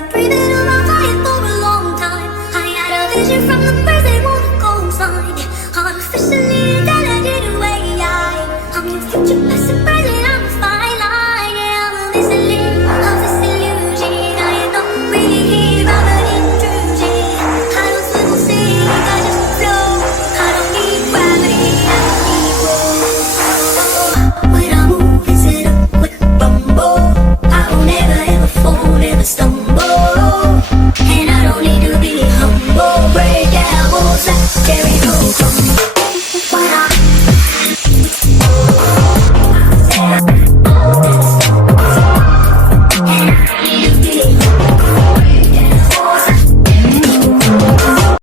been dreaming around fire for a long time. I had a vision from the birds they wanna go find. Artificially